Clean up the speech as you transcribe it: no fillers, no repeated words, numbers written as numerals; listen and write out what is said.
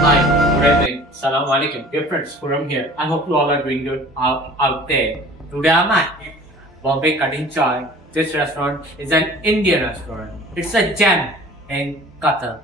Hi, good evening. Salam alaikum. Dear friends, Kuram here. I hope you all are doing good out there. Today I'm at Bombay Cutting Chai. This restaurant is an Indian restaurant. It's a gem in Qatar.